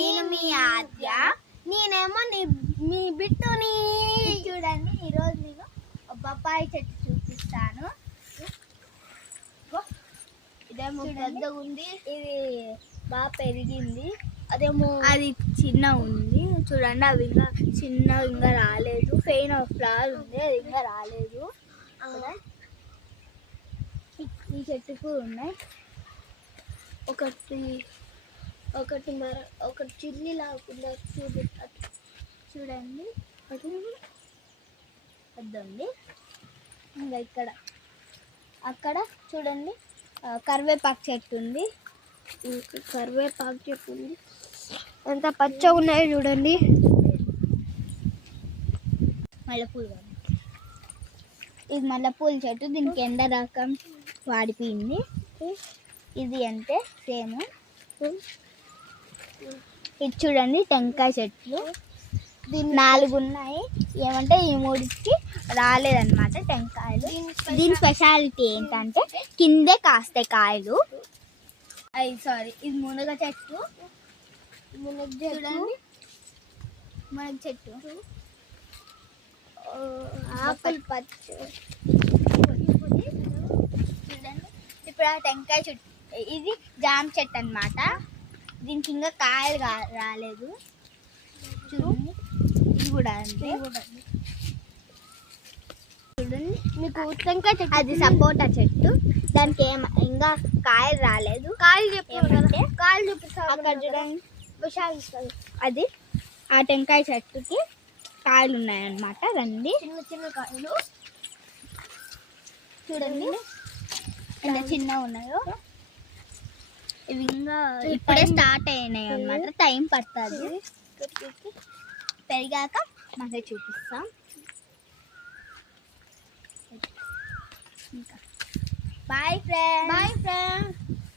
నేను మీ ఆద్య, నేనేమో మీ బిట్టుని. చూడండి, ఈరోజు నేను బొప్పాయి చెట్టు చూపిస్తాను. ఇదేమో పెద్దగా ఉంది, ఇది బాగా పెరిగింది. అదేమో అది చిన్న ఉంది. చూడండి, అవి ఇంకా చిన్న ఇంకా రాలేదు. ఫెయిన్ ఆఫ్ ఫ్లవర్ ఉంది, అది ఇంకా రాలేదు. ఈ చెట్టుకు ఉన్నాయి. ఒకటి చిల్లి లాగా చూడండి, వద్దండి. ఇంకా అక్కడ చూడండి, కరివేపాకు చెట్టు ఉంది. ఎంత పచ్చగా ఉన్నాయో చూడండి. మల్లెపూలు, ఇది మల్లెపూల చెట్టు. దీనికి ఎండ రకం వాడిపోయింది. ఇది అంతే సేమ్. ఇది చూడండి, టెంకాయ చెట్లు. దీన్ని 4 ఉన్నాయి. ఏమంటే ఈ 3కి రాలేదన్నమాట టెంకాయలు. దీని స్పెషాలిటీ ఏంటంటే కిందే కాస్తాయి కాయలు. ఇది మునగ చెట్టు. చూడండి, మునగ చెట్టు ఆకులు పచ్చ. చూడండి, ఇప్పుడు ఆ టెంకాయ చెట్టు. ఇది జామ చెట్టు అన్నమాట. దీనికి ఇంకా కాయలు రాలేదు. చూడండి, ఇది కూడా అంతే. చూడండి, మీకు టెంకాయ చెట్టు, అది సపోటా చెట్టు. దానికి ఇంకా కాయలు రాలేదు. కాయలు చెప్పంటే కాయలు చూపిస్తాను. అక్కడ చూడండి, అది ఆ టెంకాయ చెట్టుకి కాయలు ఉన్నాయన్నమాట. రండి, చిన్న చిన్న కాయలు చూడండి ఎంత చిన్న ఉన్నాయో. ఇవి ఇంకా ఇప్పుడే స్టార్ట్ అయినాయి అన్నమాట. టైం పడుతుంది. పెరిగాక మాకు చూపిస్తాం. Bye friends.